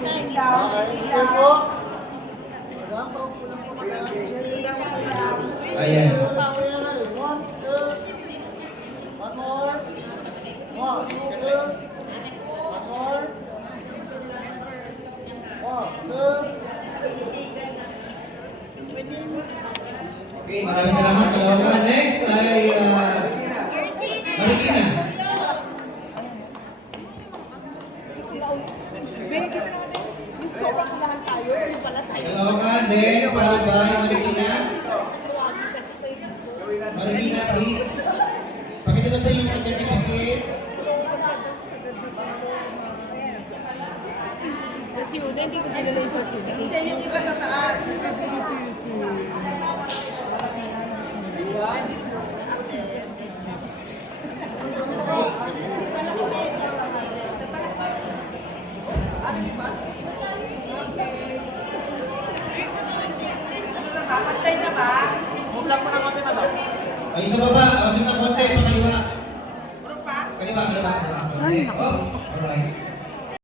Sitting down, sitting down. Ayan. One, two. One more. One, two. One more. One, two. Okay, maraming salamat. Kalawakan. Next ay Marikina. Kalawakan. Then, followed by Marikina. Marikina, please. Pakita lang yung mga certificate. Kasi Uda, hindi ko dinala yung certificate. Yung iba sa taas. Kapantay na ba? Huwag mo na konti ba daw? Ay, sa baba. Awasin na konti. Pakaliwa. Puro pa? Kaliwa. Konti. Oh, alright.